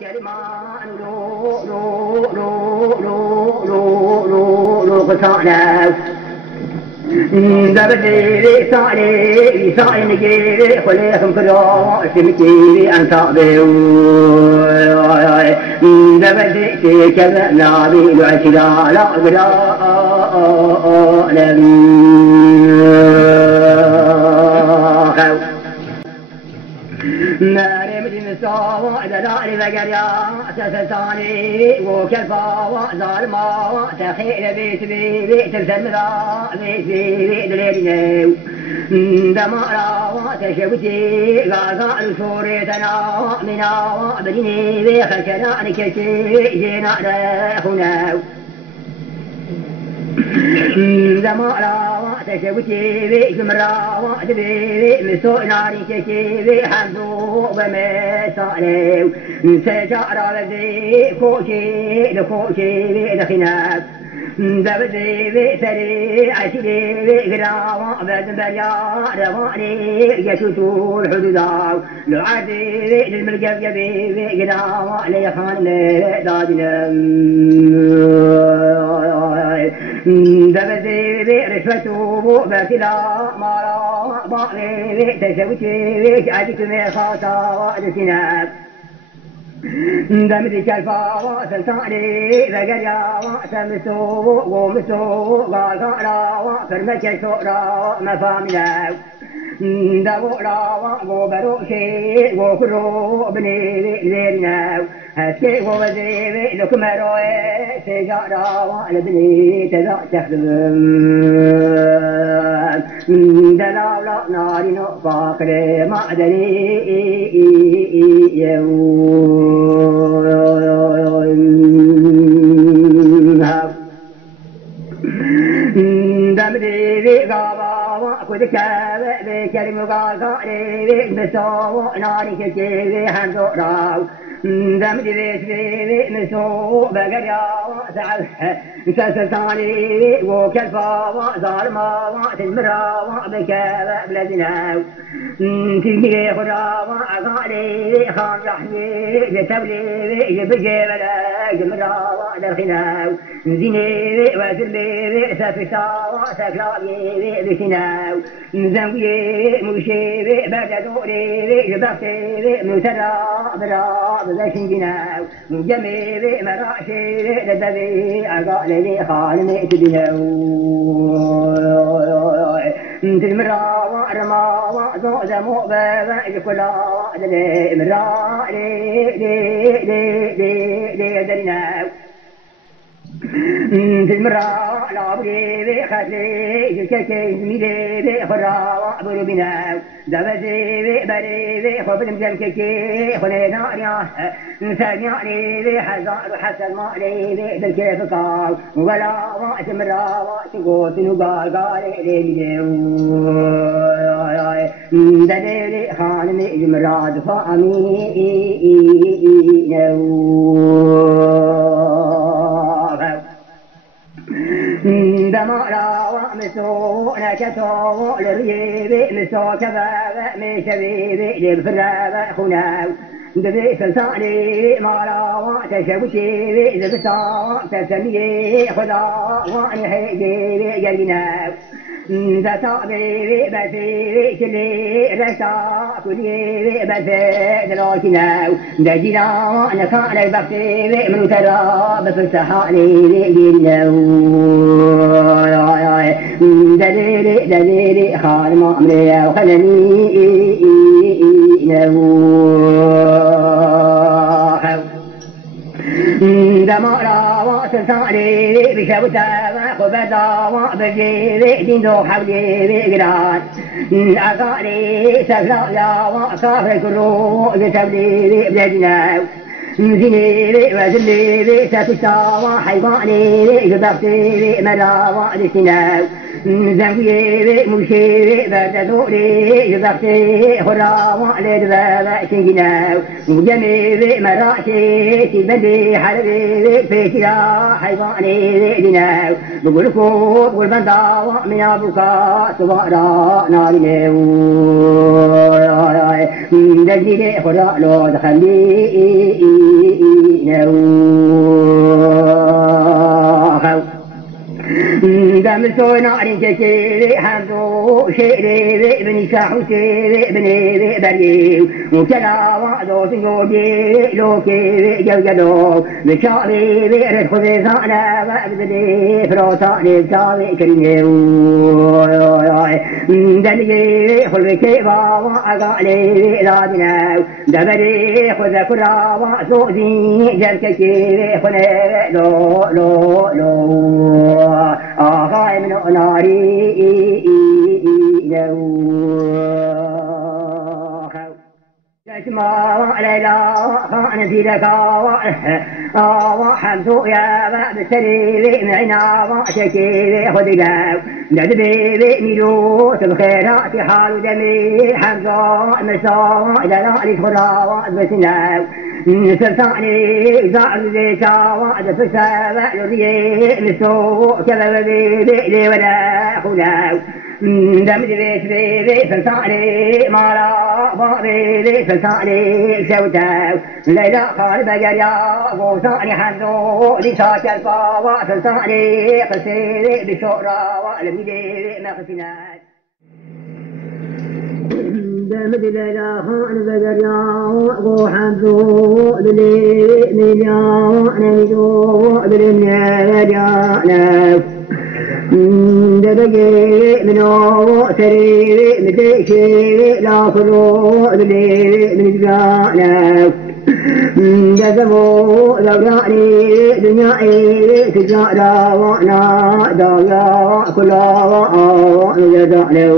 كلمان لو قصانا دبدي صاري نجي خليهم كلهم سمتي أنصابي دبدي كذا نبي العشرة لا ماري مدين الصاوة دلالي بقريا سسساني وكالفاوة ظالمة تخيل بيت السمراء بيت دليلنا دمارا تشوتي غاغا صورتنا منا بديني بخشنا نكشي جينا رخنا زمارا تشوتي بجمرا وادبي مسو ناري كشي حمدو بمسالو سجارة بذي خوشي لخوشي دخناب دبدي بسري عشري بقراوة بدبريا رواني يشوتو الحدودا لعادي للمرقب يبي بقراوة ليخان مدادنا دبدي برشوته بكلا مارا باغي تشوتي عدك مخاطا وادسناب دمدي كالفا سلطاني بقريا وسمسو ومسو غاغارا وفرمك سورا مفامنا دورا وبروشي وكرو بني ليرنا هسكي ووزيبي لكم روي سيجارا والبني تذا تخدم دلاولا ناري نفاقري معدني دمدي بغابا وكذ كابا بكلم غاغاري بسو ناري كتيبي حمدو راو دمدي بيسبي مسو بقريا وسعب سلطاني وكلفا وظالما وتجمرا وبكابا بلدنا تلمي خدا وعقالي خان رحمي جتبلي بجبلا جمرا ودرخنا زيني وزربي سفتا وسكلابي بسناو زنوي مشي بردوري جبختي مسرا برا بذشن جناو جمي مراشي لدبي عقالي خان ميتبناو تلمرا ورما وزمو بابا كلا دلي مرا لي درناو تلمرا لابري بخاتلي جلكي زميلي بخرا وعبرو بناو دبزي بري بخبر مزمكي خلي ناريا سامعني بحزار وحسن مالي بالكيف قال ولا وقت مرا وقت قوت نقال قال لي دليلي خانمي جمراد فامي دمارا ومسو نكتو للريب مسو كباب مشبيب للفراب خناو دبي سلطاني مارا وتشوتي زبطا تسمي خدا واني حيدي جريناو دتابي بفي كلي رسا كلي بفي دلوكناو دجينا نكان البختي من ترى بفتحاني ليناو دليلي خال مامري وخلني دمارا وسلطاني بشوتا وخبتا وبجيبي ديندو حولي بقران أقالي سفلايا وكافر كرو بتبلي بلدنا زيني وزلي سفتا وحيواني جبختي مرا ودسنا زنوي مشي بردوري جبختي خرا والد بابا شنجنا جميل مراشي تبدي حربي فيكيا حيواني دينا بقولكو والبندا من ابوكا سوارا ناري دجلي خرا لو دخلي سو نار كشيري حمدو شيري بني شاحوتي بني بريو وكلا وعدو سنجوجي لوكي جوجدو بشاري بيرد خذي ثانا وابدلي فروتاني بشاري كريميو دلي خلوي كيبا وعقالي ذادنا دبري خذ كرا وسوزي جلك كيبي خني لو لو لو آخاي من ناري لو اسمع ليلى خان في لك وحمد يا باب السرير معنا وشكي خذ له ندبي بميلوت الخيرات حال دمي حمزه مساء دلال الخرا وبسنا سلطاني زعر ذيكا وعد فسابة لريه مسوء كذب بيلي ولا خلاو دمد بيت بيبي سلطاني مالا بابي سلطاني شوتاو ليلى خالب قريا وصاني حمدو لشاك الفاوى سلطاني قصيري بشورى والبيدي مغسنات دمد ليلى خالب قريا وحمدو للي مليا نيدو بالنيا دبجي منو سريري مديشي لا خلو دليري من جانا جزمو دوراني دنياي تجارا وانا دايا كلا وانا جدانو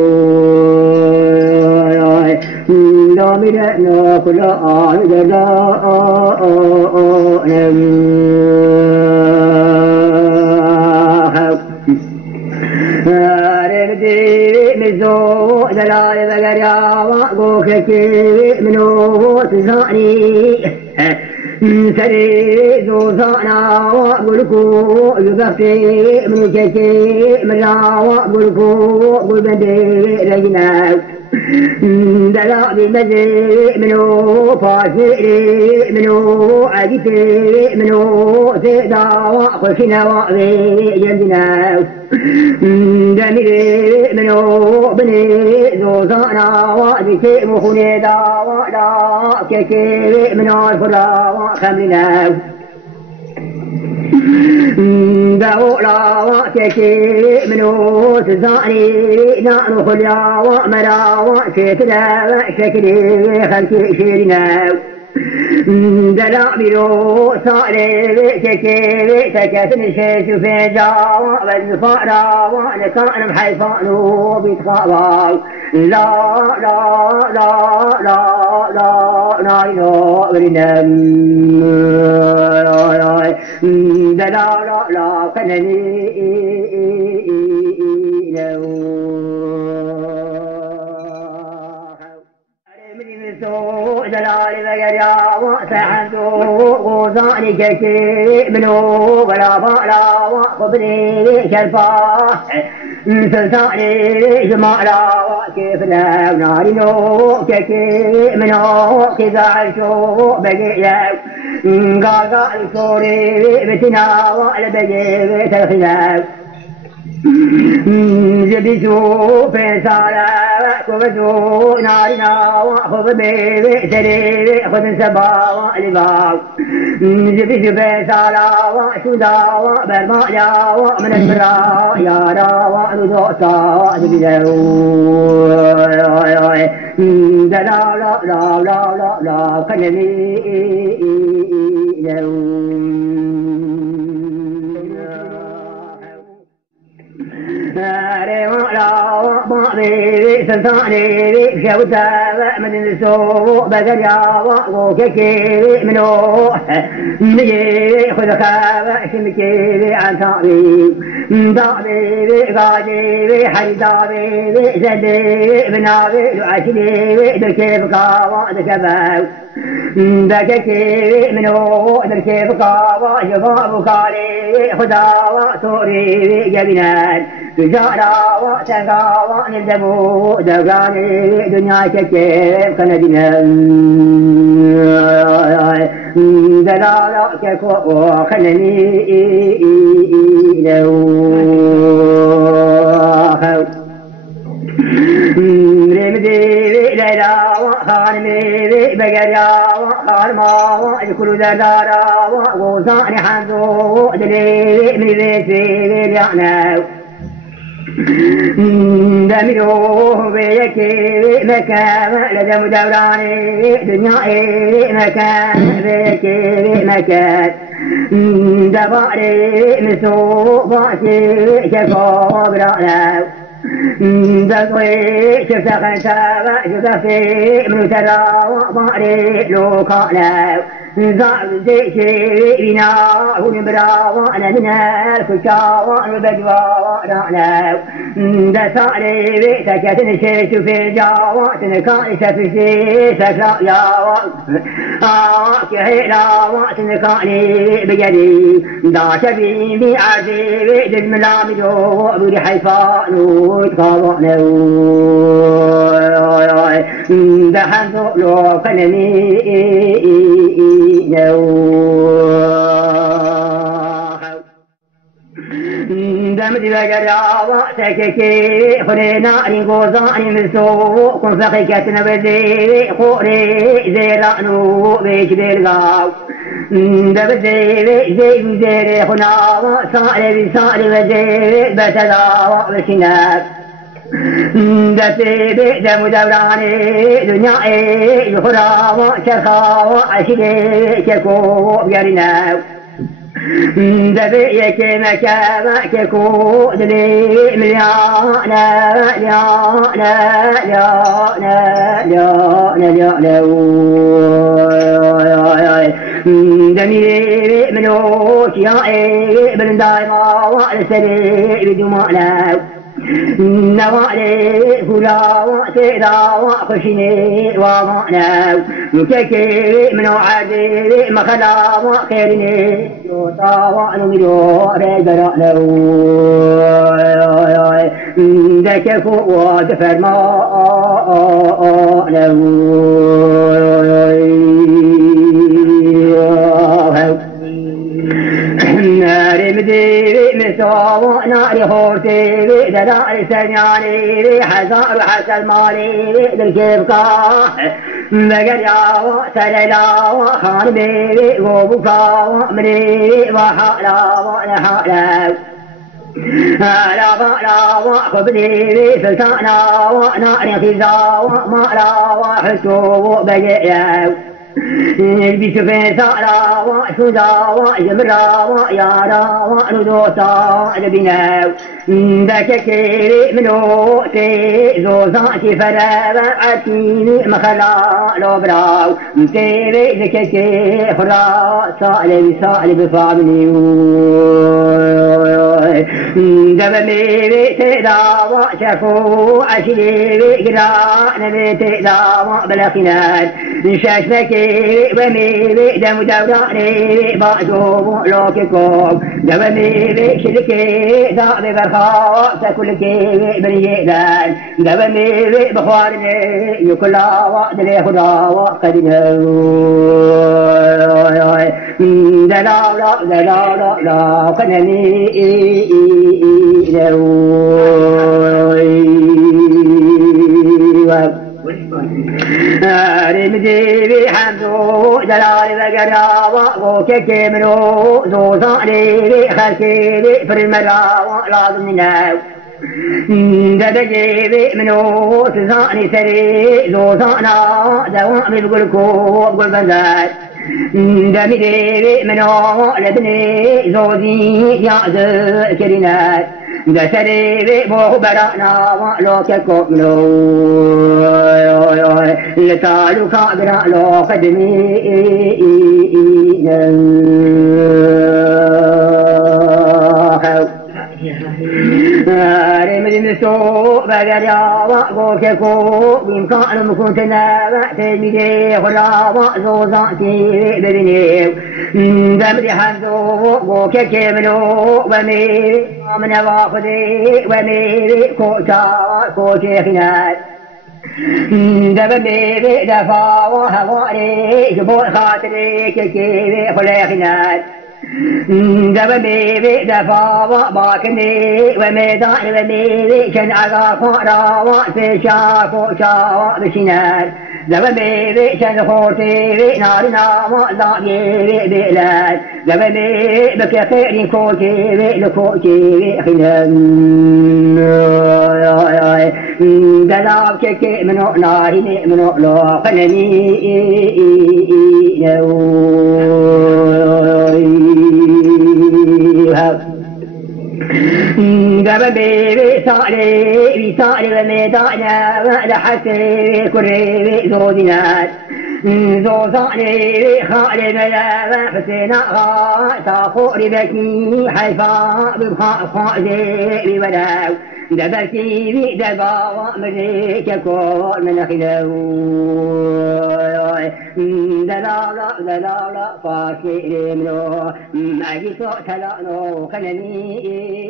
دامنا كلا جدانو مزو دلال بقريا وقوكي منو تزاني سري زوزانا وقلكو يبقي من كيكي ملا وقلكو قلبندي رجنا دلا بمزي منو فاشري منو عجيتي منو سيدا وخشنا وعبي جنبنا دميري منو بني زوزانا وعدتي مخنيدا وعدا كيكي منو الفرا وخملنا داولا وكيكي منو تزاني نانو خليا ومرا وشيتنا وشكلي خلكي شيرنا دلابلو صالي كيكي تكاتن شيش في جاوا والفارا وانا كان محيفانو بيتخاوا لا لا لا لا لا ناينو برنام دلالا لا كنني دلال بقريا وسحنتو غوزاني كيكي منو ولا بالا وقبني شرفا سلطاني جمالا وكيف لا نارينو كيكي منو كذا عرشو بقيا قاقا الكوري بتنا والبقي بيت الخلاف جبسوا في سارة كبسوا نارنا وخذ بيبي سريبي خذ سبا والباب جبسوا في سارة وشودا وبرمايا ومن البرا يارا ونزوتا وجبسوا لا لا لا لا لا لا كنمي سلطاني شوتا من السوق بقريا وكيكي منو نجي خذ خاب شمكي عن صابي ضابي غادي حيدابي زدي بنابي وعشدي بالكيف قاوى ذكباو بكيكي منو بالكيف قاوى جباب قالي خدا وصوري جبنان تجارة وتقاوى نلدمو دقاني دنيا كيف كندنا دلالة كيف وخلني لو فرما كل دارا وصاني حنزو دليل من بيتي اليعناو دمروه بيكي مكان لدم دوراني دنياي مكان بيكي مكان دباري مسوباتي شفو براناو دقوي شفت خنسابة شفت في من تراوى باري لوكالاو زعزي شيرينا ونبراوى لنا الفشاوى البجواوى رعناو دسالي بيتك تنشيش في الجاوى تنكايش في شيشك رأياوى كهيلاوى تنكاني بجدي داش بيبي عزيبي للملامجو بودي حيفانو وتخابعنو دحنزو لو كنمي دمت بجراوة تككي خلينا ريقوزاني مسو كن فخيكتنا بزيري خوري زيرانو بيش بيلغاو دبزيري زيري خناوة صالي بصالي بزيري بتداوة بشناب دسيبي دم دوراني دنياي يخراوة شرخاوة عشيري شكو بيرناو دبيك مكامة كيكو دلي مليانا ليانا ليانا ليانا دميري منوش يائي بلن دايما وعلى بدمانا نوالي فلا وسيدا وخشني ومعنى مكيكي من عادي مخلا وخيرني يوطا ونميرو ريدر لو ذاك فوق دفر ما ناري مديري مسوا ناري هورتي دلالي سنياني حزار حسن مالي بالكيبكا بقريا وسليلا وخانبي وبكا ومري وحالا ونحالا لا بألا وخبني سلطانا وناري خزا ومالا وحسو بقيا بسفين سارا وسودا وجمرا ويارا وندوسا لبناو ذاك كيري منو تيزوزا شفرا عتيني مخلا لو براو تيري ذاك كي خرا سالي بفامني دبمي تيدا وشفو عشيري قرا نبي تيدا وبلخنات شاشنكي وميلي دم دوراني بعدو لوككم دميلي شلكي دعم برخاء تكلكي بريدان دميلي بخوارني يكلا وعدني خدا وقدنا دلالا قنني رمدي حمدو جلال بقرا وكيكي منو زوزاني خلكي في المرا لازم نناو دبجي منو سزاني سري زوزانا دوام القلكو قلبندات دمدي منو لبني زوزي يعز كرينات دسري بوه برانا ولوككو لطالو كابرا لو قدمي رمز مسو بغريا وغوككو بإمكان مكنتنا وتجميدي خلا وزوزاتي ببنيو دمدي حمدو غوككي منو وميري من واخذي وميري كوشي خنات دبميري دفا وهواري جبور خاطري كيكيري خلا خنات دبميري دفا وباكني وميدان وميري شن عقا فارا وفيشا كوشا بشنات زبمي شنخوتي نارنا وضعي بلاد زبمي بك خير كوتي لكوتي خلال دلاب كي منو ناري منو لو قنني زبمي بصالي وميدانا لحسي كري زودنات زوزاني خالي ملا حسينا تاخوري بكي حيفا ببخاء خالي ولاو دبرتي بدبا مريك كل من خلو دلالا فاشي منو ما جيتو تلانو خلني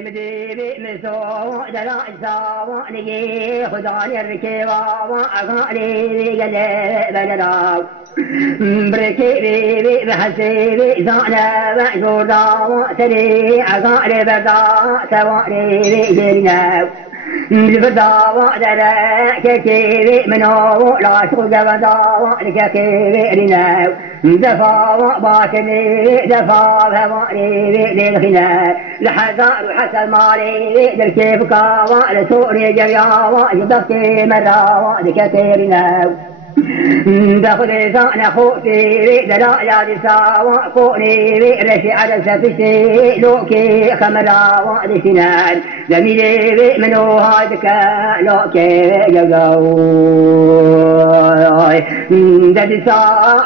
رمدي مسو دلا إسوا نجي خداني الركبا وأغاني قلب بلراو بركبي بحسبي زانا وجودا وسري أغاني بدا سواني جرناو البدا ودرا كيكي منو لا شغل بدا لكيكي رناو دفا وباكني دفا بهواني للخناء لحزار وحسن مالي للكيف كاوا لسوري جرياوا يدفتي مرا لكيكي رناو دخل زان خوتي دلايا دساوا كوني رشي على سفشي لوكي خمرا ودسنان زميلي منو هادك لوكي جاو ددسا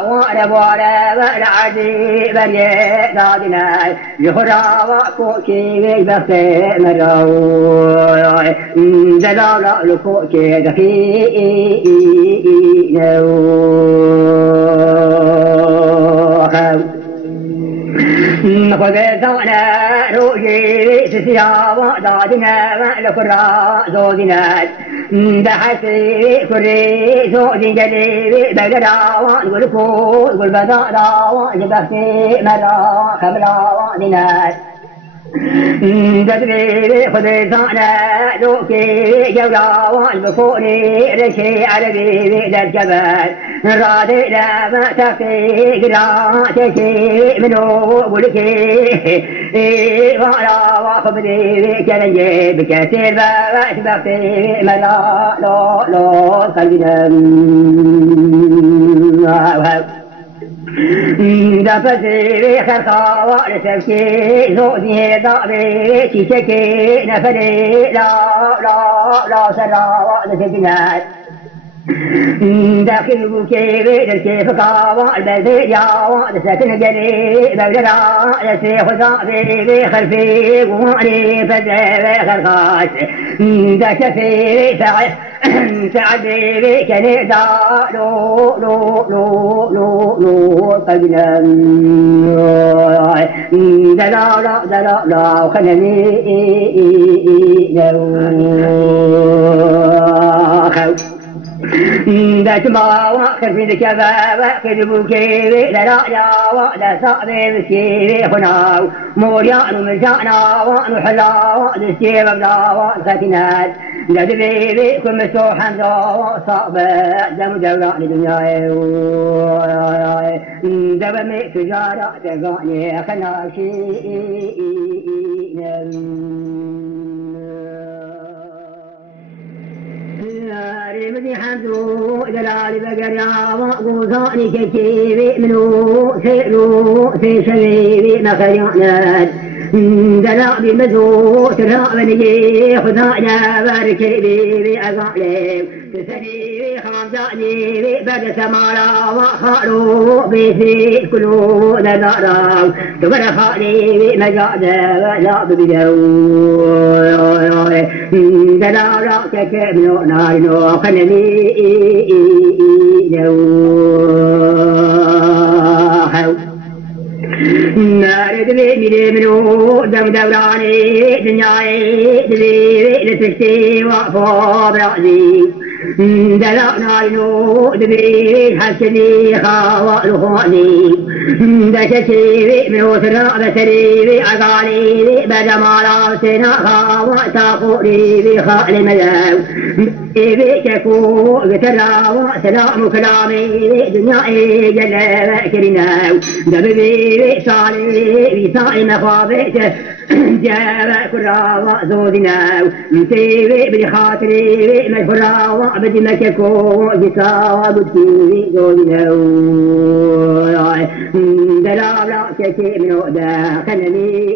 وانا وانا والعدي بري دادنا يخرا وكوكي بختي مراو دلالا لكوكي دخي خذتنا روجي تسيا دادنا لكرا زودنا دحسي كري زودي جلي بقرا والكو والبدارا وجبتي مرا خبرا ودينات ددري خذتنا لوكي جولا والبكوني رشي عربي للجبل رادي لما تفي قراتي منو ولكي غالا وخبري كلنجي بكثير بات بختي ملا لو قلبنا دفتي خرخا ولسبكي زودي ضابي تشكي نفري لا سرا ولسبنات داخل بوكي بالكيف قاوى البلدية ولسكن قلي بلدرا يسي خزابي بخلفي واني فدري خرخاش دا شفي سعدي بكنيدا لو قبلا دلالا خنمي ذات ما واخر في الكباب واخر بوكي لا ولا صعبي مسكي هنا موريان من جانا ونحلا ونسيب بلا والختنات ندبي كل مسوح حمزة صعبة دم دوران الدنيا دبمي تجارة تقاني خناشي رمدي حمدو دلالي بقريا وقوزاني كتيبي منو سيرو سيشبيبي مخيانات دلالي مزو ترابني خذانا باركيبي بأقالي تسريبي خامجاني بعد سمارا وخالو بيسي كلو دلارا تبر خالي مجادا لا ببدو دلالة ككبنو نارنو خنمي نار دبي منو دم دوراني دنياي دبي لتشتي وفو براسي دلعنا ينود بي حسني خوال خواني بشتي موتنا بسري عقالي بجمال سنا خوا تقولي بخال ملاو بكفو بتراو سلام كلامي دنياي جل كرناو دبي صالي بصائم خابته جاب كراوة زودناو نسيبي بخاطري مشفراوة بدي مككو جساوة بدي زودناو دلابلا كتي من ودا خلني